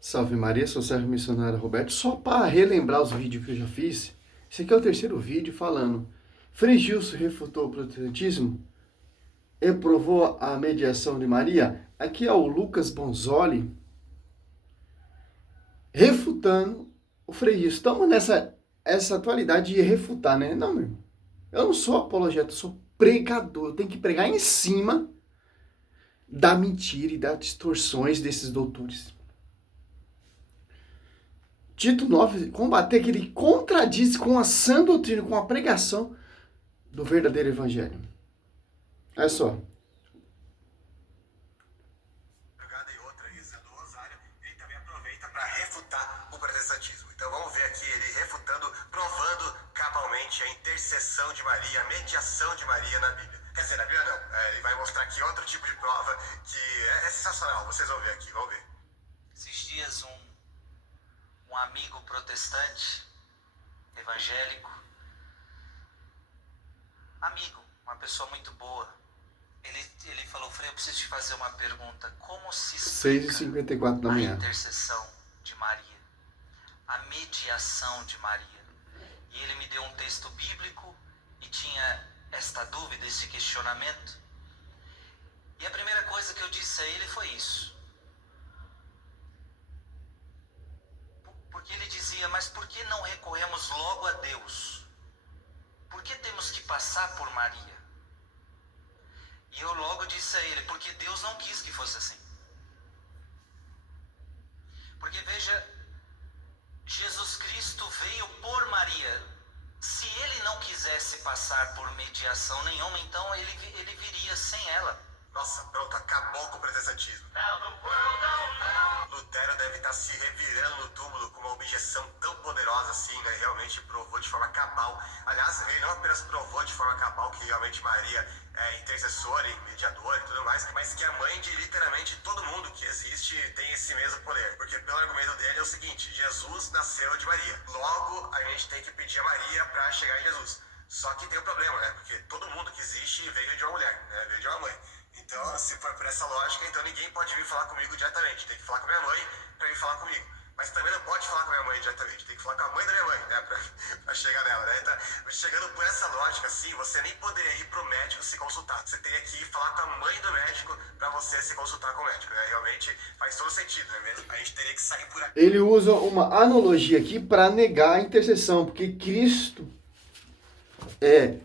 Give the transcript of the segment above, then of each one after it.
Salve Maria, sou o servo missionário Roberto. Só para relembrar os vídeos que eu já fiz, esse aqui é o terceiro vídeo falando. Frei Gilson refutou o protestantismo, reprovou a mediação de Maria. Aqui é o Lucas Bonzoli refutando o Frei Gilson. Estamos nessa atualidade de refutar, né? Não, meu irmão. Eu não sou apologeta, eu sou pregador. Eu tenho que pregar em cima da mentira e das distorções desses doutores. Tito 9, combater que ele contradiz com a sã doutrina, com a pregação do verdadeiro evangelho. Olha só. E outra, Isa do Rosário, ele também aproveita para refutar o protestantismo. Então vamos ver aqui ele refutando, provando cabalmente a intercessão de Maria, a mediação de Maria na Bíblia. Quer dizer, na Bíblia não. Ele vai mostrar aqui outro tipo de prova que é sensacional. Vocês vão ver aqui, vamos ver. Esses dias um amigo protestante, evangélico, amigo, uma pessoa muito boa, ele falou: Frei, eu preciso te fazer uma pergunta. Como se explica 6h54 da a manhã. intercessão de Maria, a mediação de Maria? E ele me deu um texto bíblico e tinha esta dúvida, esse questionamento. E a primeira coisa que eu disse a ele foi isso. Porque ele dizia: mas por que não recorremos logo a Deus? Por que temos que passar por Maria? E eu logo disse a ele: porque Deus não quis que fosse assim. Porque veja, Jesus Cristo veio por Maria. Se ele não quisesse passar por mediação nenhuma, então ele viria sem ela. Nossa, pronto, acabou com o protestantismo. Lutero deve estar se revirando no túmulo com uma objeção tão poderosa assim, né? Realmente provou de forma cabal. Aliás, ele não apenas provou de forma cabal que realmente Maria é intercessora e mediadora e tudo mais, mas que a mãe de literalmente todo mundo que existe tem esse mesmo poder. Porque pelo argumento dele é o seguinte: Jesus nasceu de Maria. Logo, a gente tem que pedir a Maria para chegar em Jesus. Só que tem um problema, né? Porque todo mundo que existe veio de uma mulher, né? Veio de uma mãe. Então, se for por essa lógica, então ninguém pode vir falar comigo diretamente. Tem que falar com a minha mãe para vir falar comigo. Mas também não pode falar com a minha mãe diretamente. Tem que falar com a mãe da minha mãe, né? Pra chegar nela, né? Então, chegando por essa lógica, assim, você nem poderia ir pro médico se consultar. Você teria que ir falar com a mãe do médico para você se consultar com o médico, né? Realmente faz todo sentido, né mesmo? A gente teria que sair por aqui. Ele usa uma analogia aqui para negar a intercessão, porque Cristo é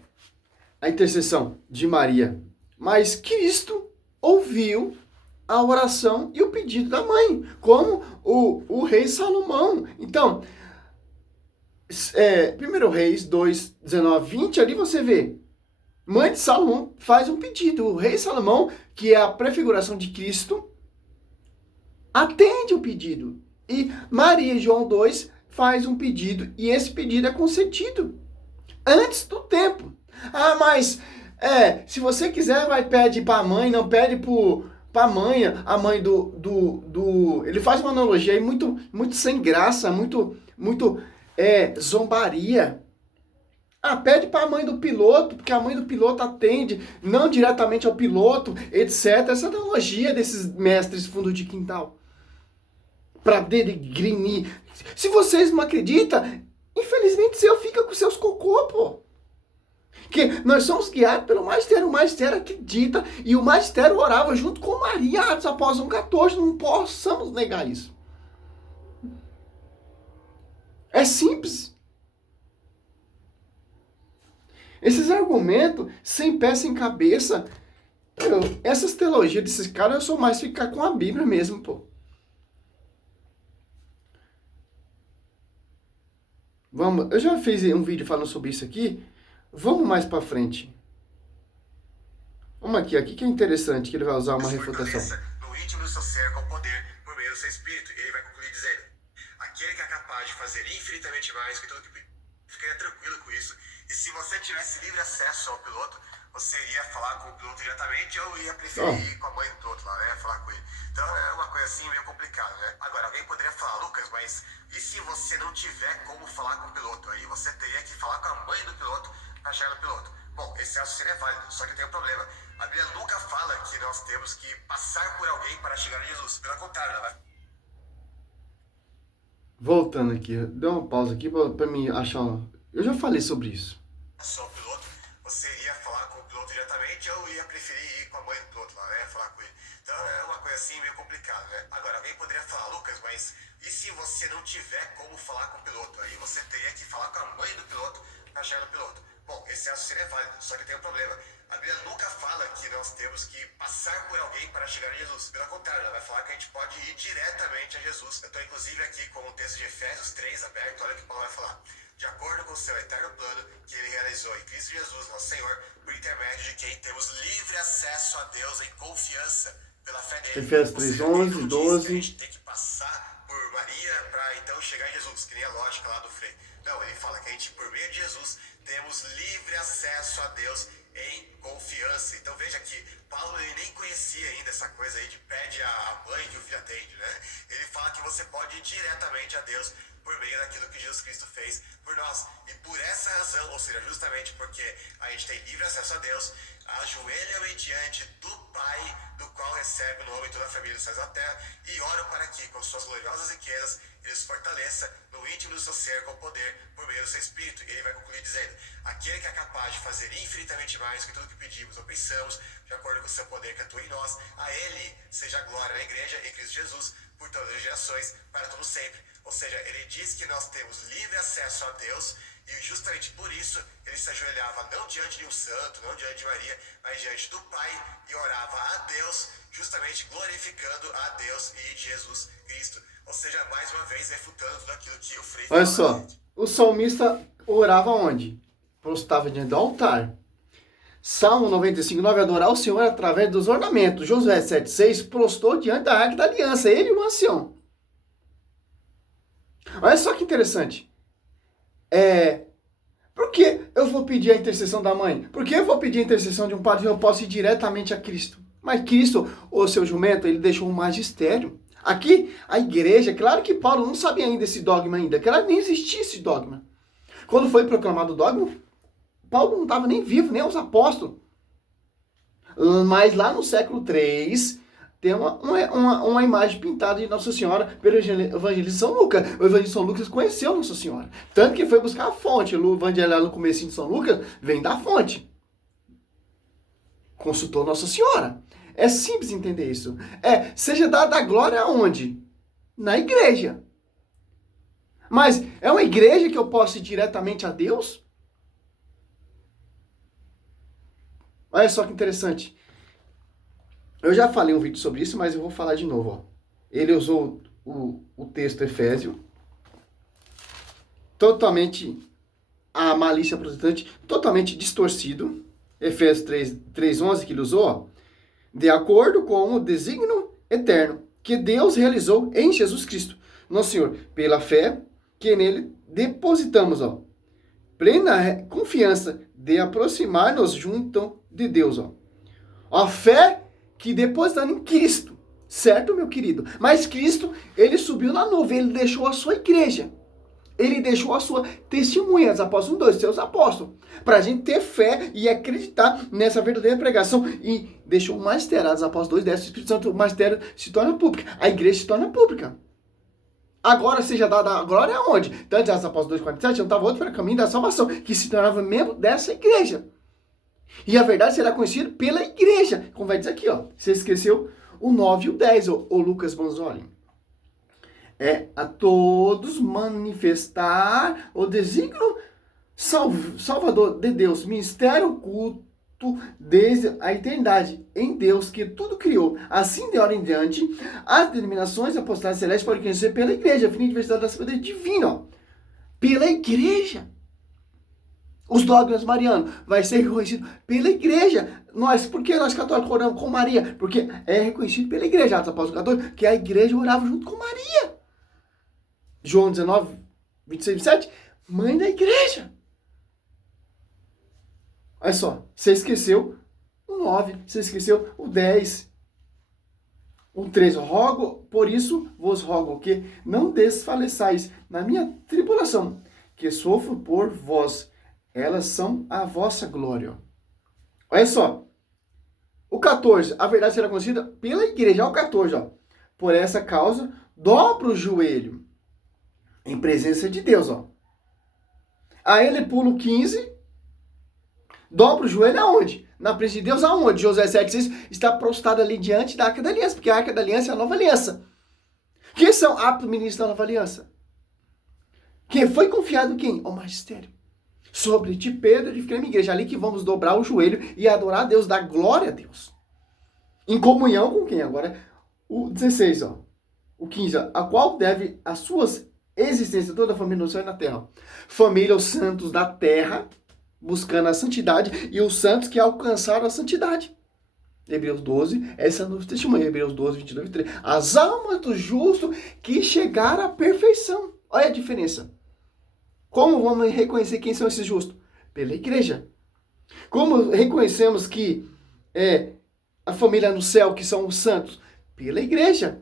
a intercessão de Maria. Mas Cristo ouviu a oração e o pedido da mãe, como o rei Salomão. Então, 1 Reis 2, 19, 20, ali você vê, mãe de Salomão faz um pedido. O rei Salomão, que é a prefiguração de Cristo, atende o pedido. E Maria, João 2, faz um pedido, e esse pedido é concedido antes do tempo. Ah, mas se você quiser, vai pede para a mãe, não pede para a mãe do... Ele faz uma analogia aí muito, muito sem graça, muito zombaria. Ah, pede para a mãe do piloto, porque a mãe do piloto atende, não diretamente ao piloto, etc. Essa analogia desses mestres fundo de quintal. Para denegrir. Se vocês não acreditam, infelizmente o Senhor fica com seus cocô, pô. Que nós somos guiados pelo magistério, o magistério acredita, e o magistério orava junto com Maria, Atos Apóstolos 14, não possamos negar isso. É simples. Esses argumentos, sem pé, sem cabeça, essas teologias desses caras, eu sou mais ficar com a Bíblia mesmo, pô. Vamos, eu já fiz um vídeo falando sobre isso aqui. Vamos mais pra frente. Vamos aqui que é interessante, que ele vai usar uma refutação. No íntimo do seu ser, com poder, por meio do seu espírito, ele vai concluir dizendo: aquele que é capaz de fazer infinitamente mais que tudo que ficaria tranquilo com isso. E se você tivesse livre acesso ao piloto, você iria falar com o piloto diretamente ou ia preferir ir com a mãe do piloto lá, né? Falar com ele. Então é uma coisa assim meio complicada, né? Agora, alguém poderia falar: Lucas, mas e se você não tiver como falar com o piloto? Aí você teria que falar com a mãe do piloto para chegar no piloto. Bom, esse raciocínio é válido, só que tem um problema. A Bíblia nunca fala que nós temos que passar por alguém para chegar a Jesus. Pelo contrário, ela vai voltando aqui, deu uma pausa aqui pra mim achar uma... Eu já falei sobre isso. Só o piloto, você iria falar com o piloto diretamente ou ia preferir ir com a mãe do piloto lá, né? Falar com ele. Então é uma coisa assim meio complicada, né? Agora, alguém poderia falar, Lucas, mas e se você não tiver como falar com o piloto? Aí você teria que falar com a mãe do piloto pra chegar no piloto. Bom, esse raciocínio é válido, só que tem um problema. A Bíblia nunca fala que nós temos que passar por alguém para chegar a Jesus. Pelo contrário, ela vai falar que a gente pode ir diretamente a Jesus. Eu estou inclusive aqui com o texto de Efésios 3 aberto, olha o que Paulo vai falar. De acordo com o seu eterno plano que ele realizou em Cristo Jesus, nosso Senhor, por intermédio de quem temos livre acesso a Deus em confiança pela fé nele. Efésios 3, 11, 12. A gente tem que passar por Maria para então chegar em Jesus, que nem a lógica lá do Frei. Não, ele fala que a gente, por meio de Jesus, temos livre acesso a Deus em confiança. Então veja que Paulo ele nem conhecia ainda essa coisa aí de pede a mãe que o filho atende, né? Ele fala que você pode ir diretamente a Deus por meio daquilo que Jesus Cristo fez por nós. E por essa razão, ou seja, justamente porque a gente tem livre acesso a Deus, ajoelham-me diante do Pai, do qual recebe o nome toda a família dos céus da terra, e oro para que, com suas gloriosas riquezas, ele os fortaleça no íntimo do seu ser com poder por meio do seu Espírito. E ele vai concluir dizendo, aquele que é capaz de fazer infinitamente mais que tudo que pedimos ou pensamos, de acordo com o seu poder que atua em nós, a ele seja a glória na igreja em Cristo Jesus, por todas as gerações, para todo sempre. Ou seja, ele diz que nós temos livre acesso a Deus, e justamente por isso ele se ajoelhava não diante de um santo, não diante de Maria, mas diante do Pai, e orava a Deus, justamente glorificando a Deus e Jesus Cristo. Ou seja, mais uma vez refutando tudo aquilo que o Frei falou. Olha só, o salmista orava onde? Prostava diante do altar. Salmo 95, 9, adorar o Senhor através dos ornamentos. Josué 7, 6, prostou diante da arca da aliança, ele e o ancião. Olha só que interessante. Por que eu vou pedir a intercessão da mãe? Por que eu vou pedir a intercessão de um padre e eu posso ir diretamente a Cristo? Mas Cristo, o seu jumento, ele deixou um magistério. Aqui, a igreja, claro que Paulo não sabia ainda esse dogma ainda, que nem existia esse dogma. Quando foi proclamado o dogma, Paulo não estava nem vivo, nem os apóstolos. Mas lá no século 3, tem uma imagem pintada de Nossa Senhora pelo evangelista São Lucas. O evangelista São Lucas conheceu Nossa Senhora. Tanto que foi buscar a fonte. O evangelho no comecinho de São Lucas vem da fonte. Consultou Nossa Senhora. É simples entender isso. Seja dada a glória aonde? Na igreja. Mas é uma igreja que eu posso ir diretamente a Deus? Olha só que interessante. Eu já falei um vídeo sobre isso, mas eu vou falar de novo. Ó. Ele usou o texto Efésio, totalmente a malícia protestante, totalmente distorcido. Efésios 3:11 que ele usou, ó, de acordo com o desígnio eterno que Deus realizou em Jesus Cristo, nosso Senhor, pela fé que nele depositamos, ó, plena confiança de aproximar-nos junto de Deus, ó. A fé que depositando em Cristo, certo, meu querido? Mas Cristo, ele subiu na nuvem, ele deixou a sua igreja. Ele deixou a sua testemunha, os apóstolos 2, seus apóstolos, para a gente ter fé e acreditar nessa verdadeira pregação. E deixou o magistério, os apóstolos 2, 10, o Espírito Santo, o magistério se torna pública, a igreja se torna pública. Agora seja dada a glória aonde? Tanto os apóstolos 2,47, não estava outro para o caminho da salvação, que se tornava membro dessa igreja. E a verdade será conhecida pela igreja. Como vai dizer aqui, ó. Você esqueceu o 9 e o 10, o Lucas Bonzoli. A todos manifestar o desígnio salvador de Deus, mistério oculto desde a eternidade em Deus que tudo criou. Assim, de hora em diante, as denominações apostólicas celestes podem conhecer pela igreja, a fim de diversidade da sabedoria divina, ó. Pela igreja. Os dogmas marianos vai ser reconhecido pela igreja. Por que nós católicos oramos com Maria? Porque é reconhecido pela igreja. Atos Apóstolos 14, que a igreja orava junto com Maria. João 19, 26, 27, mãe da igreja. Olha só, você esqueceu o 9, você esqueceu o 10. O 3, por isso vos rogo que não desfaleçais na minha tribulação, que sofro por vós. Elas são a vossa glória. Olha só. O 14. A verdade será conhecida pela igreja. Olha o 14. Ó. Por essa causa, dobro o joelho. Em presença de Deus, ó. Aí ele pula o 15, dobra o joelho aonde? Na presença de Deus aonde? Josué 7,6 está prostrado ali diante da Arca da Aliança, porque a Arca da Aliança é a nova aliança. Quem são aptos ministros da nova aliança? Quem foi confiado quem? O magistério. Sobre ti, Pedro, edificarei minha igreja. Ali que vamos dobrar o joelho e adorar a Deus, dar glória a Deus. Em comunhão com quem? Agora, o 16, ó. O 15, ó. A qual deve as suas existências, toda a família no céu e na terra. Família, os santos da terra, buscando a santidade, e os santos que alcançaram a santidade. Hebreus 12, essa é a novo testemunho. Hebreus 12, 22 e 23. As almas do justo que chegaram à perfeição. Olha a diferença. Como vamos reconhecer quem são esses justos? Pela igreja. Como reconhecemos que a família no céu, que são os santos? Pela igreja.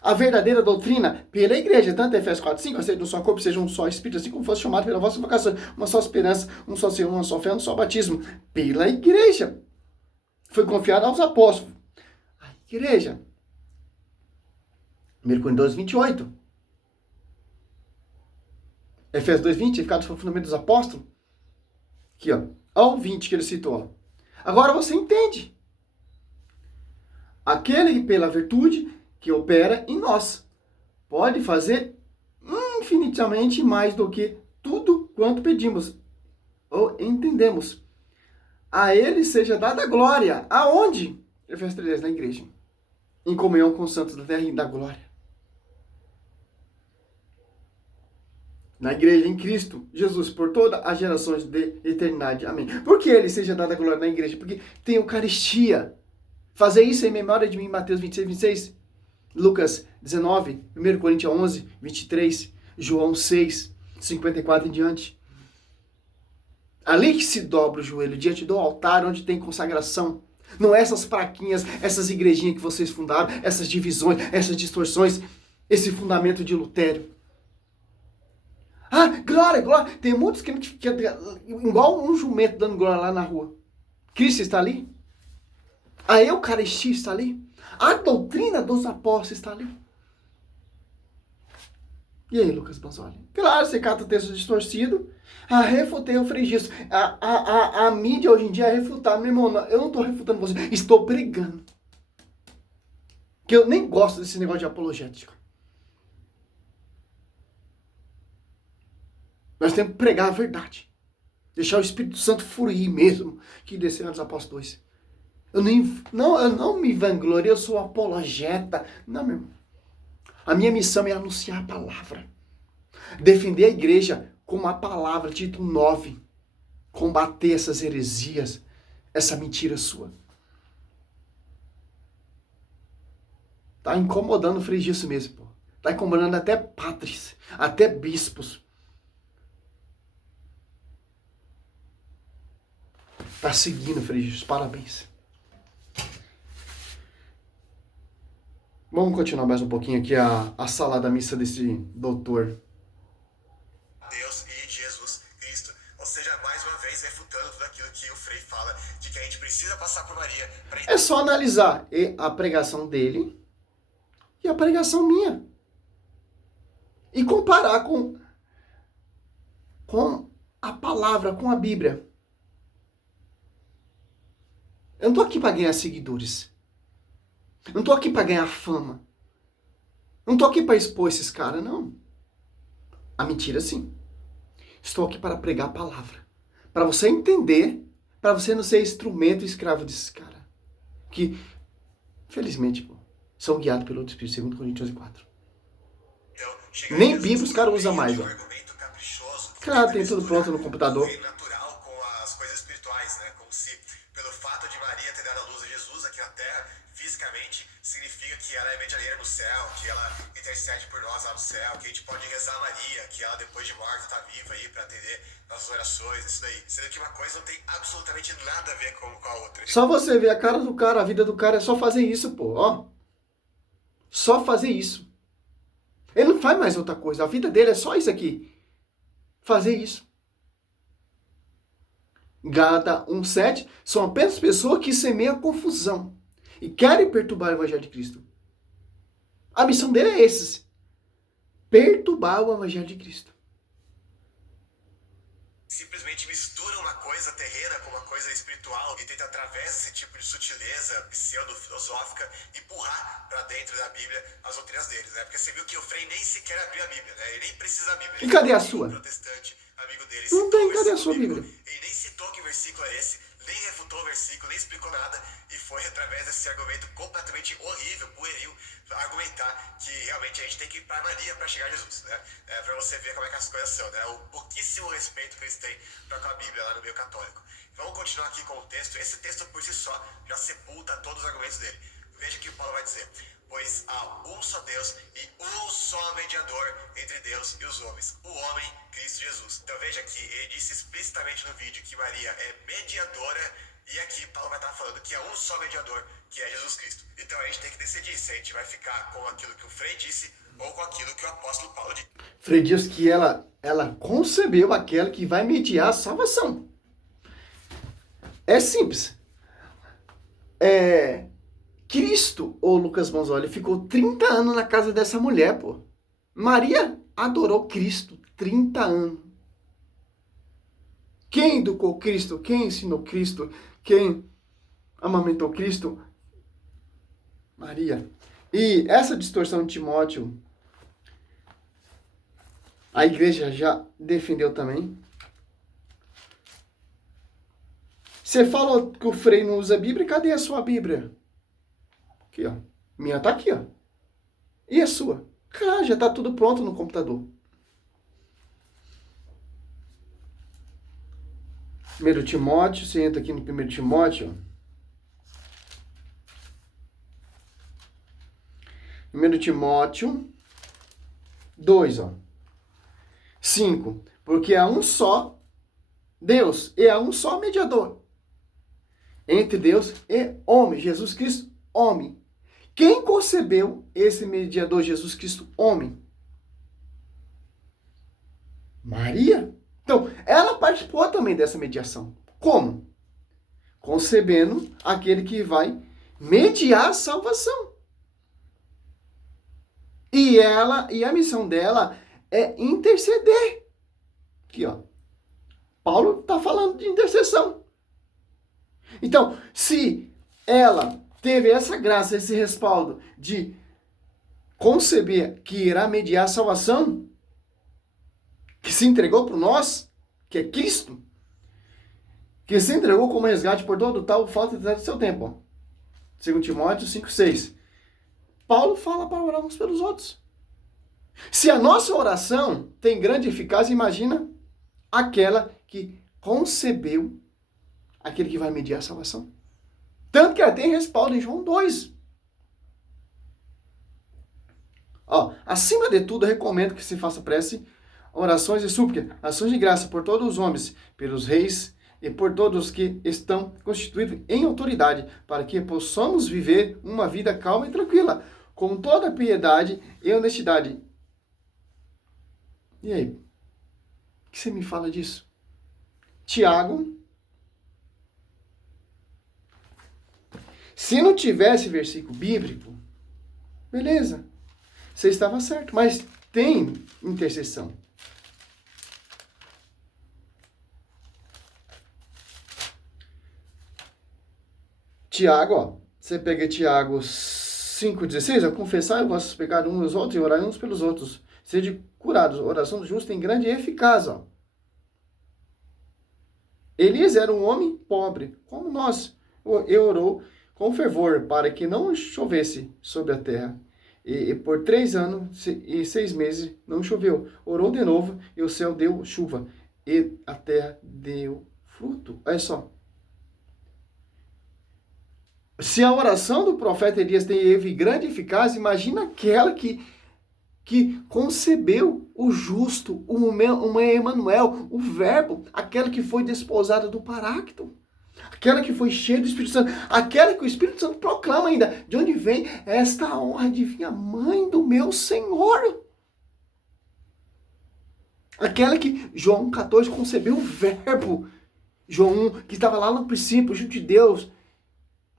A verdadeira doutrina, pela igreja. Tanto Efésios 4, 5, seja um só corpo, seja um só espírito, assim como fosse chamado pela vossa vocação. Uma só esperança, um só Senhor, uma só fé, um só batismo. Pela igreja. Foi confiado aos apóstolos. A igreja. 1 Coríntios 28. Efésios 2, 20, edificados no fundamento dos apóstolos. Aqui, ó. Olha o 20 que ele citou. Ó. Agora você entende. Aquele pela virtude que opera em nós pode fazer infinitamente mais do que tudo quanto pedimos ou entendemos. A ele seja dada glória. Aonde? Efésios 3, na igreja. Em comunhão com os santos da terra e da glória. Na igreja, em Cristo Jesus, por todas as gerações de eternidade. Amém. Por que ele seja dada glória na igreja? Porque tem Eucaristia. Fazer isso em memória de mim, Mateus 26, 26. Lucas 19, 1 Coríntios 11, 23. João 6, 54 em diante. Ali que se dobra o joelho, diante do altar onde tem consagração. Não é essas praquinhas, essas igrejinhas que vocês fundaram, essas divisões, essas distorções, esse fundamento de Lutero. Ah, glória, glória. Tem muitos que igual um jumento dando glória lá na rua. Cristo está ali. A Eucaristia está ali. A doutrina dos apóstolos está ali. E aí, Lucas Banzoli? Claro, você cata o texto distorcido. Ah, refutei o Frei Gilson. A mídia hoje em dia é refutar. Meu irmão, eu não estou refutando você. Estou pregando. Que eu nem gosto desse negócio de apologética. Nós temos que pregar a verdade. Deixar o Espírito Santo fluir mesmo. Que desceu dos apóstolos 2. Eu não me vanglorio, eu sou apologeta. Não, meu irmão. A minha missão é anunciar a palavra. Defender a igreja com a palavra, título 9. Combater essas heresias, essa mentira sua. Tá incomodando o Frei Gilson mesmo, pô. Tá incomodando até padres, até bispos. Tá seguindo, Frei Gilson. Parabéns. Vamos continuar mais um pouquinho aqui a sala da missa desse doutor. Deus e Jesus Cristo. Ou seja, mais uma vez refutando tudo aquilo que o Frei fala, de que a gente precisa passar por Maria. É só analisar a pregação dele e a pregação minha. E comparar com a palavra, com a Bíblia. Eu não tô aqui para ganhar seguidores. Eu não tô aqui para ganhar fama. Eu não tô aqui para expor esses caras, não. A mentira, sim. Estou aqui para pregar a palavra. Para você entender, para você não ser instrumento e escravo desses caras. Que, felizmente, pô, são guiados pelo outro Espírito, 2 Coríntios 4. Nem Bíblia os caras usam mais, ó. Claro, tem tudo pronto no computador. Natural com as coisas espirituais, né? Como se, pelo fato de Maria ter dado a luz a Jesus aqui na terra, fisicamente, significa que ela é medianeira no céu, que ela intercede por nós lá no céu, que a gente pode rezar a Maria, que ela depois de morta está viva aí para atender nossas orações, isso daí. Sendo que uma coisa não tem absolutamente nada a ver com a outra. Só você ver a cara do cara, a vida do cara, é só fazer isso, pô, ó. Só fazer isso. Ele não faz mais outra coisa, a vida dele é só isso aqui. Fazer isso. Gálatas 1:7 são apenas pessoas que semeiam confusão e querem perturbar o Evangelho de Cristo. A missão dele é essa. perturbar o evangelho de Cristo. Simplesmente mistura uma coisa terrena com uma coisa espiritual e tenta, através desse tipo de sutileza pseudo-filosófica, empurrar para dentro da Bíblia as doutrinas deles, né? Porque você viu que o Frei nem sequer abriu a Bíblia, né? Ele nem precisa da Bíblia. E cadê a sua? Protestante, amigo dele, Não tem, cadê a sua Bíblia? Ele nem citou que versículo é esse, nem refutou o versículo, nem explicou nada, e foi através desse argumento completamente horrível, pueril, argumentar que realmente a gente tem que ir para Maria para chegar a Jesus, né? Para você ver como é que as coisas são, né? O pouquíssimo respeito que eles têm para com a Bíblia lá no meio católico. Vamos continuar aqui com o texto. Esse texto por si só já sepulta todos os argumentos dele. Veja o que Paulo vai dizer. Pois há um só Deus e um só mediador entre Deus e os homens, o homem Cristo Jesus. Então veja que ele disse explicitamente no vídeo que Maria é mediadora, e aqui Paulo vai estar falando que é um só mediador, que é Jesus Cristo. Então a gente tem que decidir se a gente vai ficar com aquilo que o Frei disse ou com aquilo que o apóstolo Paulo disse. Frei diz que ela concebeu aquela que vai mediar a salvação. É simples. Cristo, ou Lucas Manzoli, ficou 30 anos na casa dessa mulher, pô. Maria adorou Cristo 30 anos. Quem educou Cristo? Quem ensinou Cristo? Quem amamentou Cristo? Maria. E essa distorção de Timóteo, a igreja já defendeu também. Você falou que o Frei não usa a Bíblia, cadê a sua Bíblia? Aqui, ó. Minha tá aqui, ó. E a sua? Cara, já tá tudo pronto no computador. 1 Timóteo, você entra aqui no 1 Timóteo. 1 Timóteo 2, ó. 5. Porque há um só Deus e há um só mediador entre Deus e homem, Jesus Cristo, homem. Quem concebeu esse mediador, Jesus Cristo, homem? Maria. Então, ela participou também dessa mediação. Como? Concebendo aquele que vai mediar a salvação. E a missão dela é interceder. Aqui, ó. Paulo está falando de intercessão. Então, se ela teve essa graça, esse respaldo de conceber que irá mediar a salvação, que se entregou por nós, que é Cristo, que se entregou como resgate por todo tal falta do seu tempo. Ó. 2 Timóteo 5,6. Paulo fala para orar uns pelos outros. Se a nossa oração tem grande eficácia, imagina aquela que concebeu aquele que vai mediar a salvação. Tanto que ela tem respaldo em João 2. Ó, acima de tudo, eu recomendo que se faça prece, orações e súplicas, ações de graça por todos os homens, pelos reis e por todos que estão constituídos em autoridade, para que possamos viver uma vida calma e tranquila, com toda piedade e honestidade. E aí? O que você me fala disso? Tiago. Se não tivesse versículo bíblico, beleza. Você estava certo, mas tem intercessão. Tiago, ó, você pega Tiago 5,16, confessar os vossos pecados uns aos outros e orar uns pelos outros. Sede curados. A oração do justo tem grande eficácia. Ó. Elias era um homem pobre, como nós, e orou com fervor para que não chovesse sobre a terra. E por 3 anos e 6 meses não choveu. Orou de novo e o céu deu chuva e a terra deu fruto. Olha só. Se a oração do profeta Elias teve grande eficácia, imagina aquela que concebeu o justo, o Emmanuel, o verbo, aquela que foi desposada do Paráclito, aquela que foi cheia do Espírito Santo, aquela que o Espírito Santo proclama ainda, de onde vem esta honra de vir a mãe do meu Senhor. Aquela que João 14 concebeu o verbo, João 1, que estava lá no princípio, junto de Deus,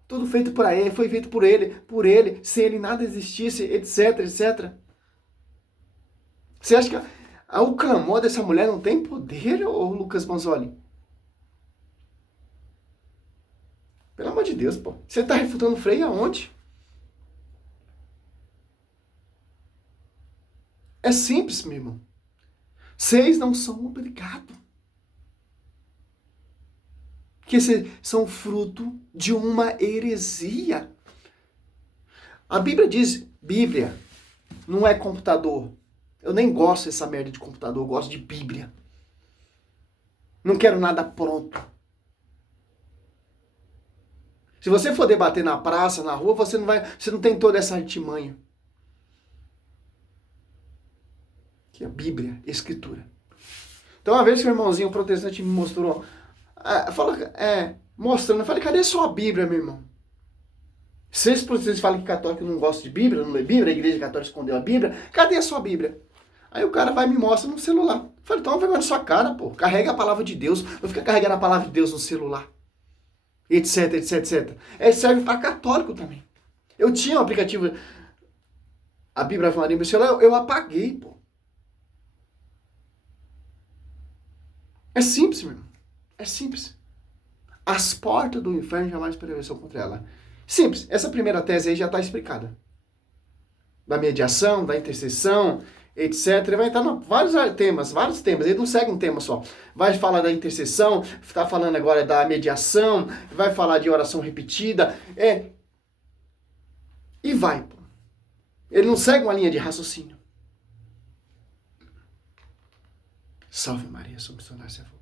tudo feito por ele, foi feito por ele, sem ele nada existisse, etc, etc. Você acha que o clamor dessa mulher não tem poder, ô Lucas Manzoli? Pelo amor de Deus, pô. Você tá refutando o freio aonde? É simples, meu irmão. Vocês não são obrigados. Que são fruto de uma heresia. A Bíblia diz, Bíblia não é computador. Eu nem gosto dessa merda de computador, eu gosto de Bíblia. Não quero nada pronto. Se você for debater na praça, na rua, você não tem toda essa artimanha. Que é a Bíblia, Escritura. Então, uma vez que o irmãozinho protestante me mostrou, mostrando, eu falei, cadê sua Bíblia, meu irmão? Se esses protestantes falam que católico não gosta de Bíblia, não lê Bíblia, a igreja católica escondeu a Bíblia, cadê a sua Bíblia? Aí o cara vai e me mostra no celular. Eu falei, toma vergonha na sua cara, pô. Carrega a palavra de Deus. Não fica carregando a palavra de Deus no celular. Etc, etc, etc. Serve para católico também. Eu tinha um aplicativo, a Bíblia Ave Maria no meu celular, eu apaguei, pô. É simples, meu irmão. É simples. As portas do inferno jamais prevalecerão contra ela. Simples. Essa primeira tese aí já está explicada. Da mediação, da intercessão, etc. Ele vai entrar em vários temas. Ele não segue um tema só. Vai falar da intercessão, está falando agora da mediação, vai falar de oração repetida. E vai, pô. Ele não segue uma linha de raciocínio. Salve Maria, sou missionário.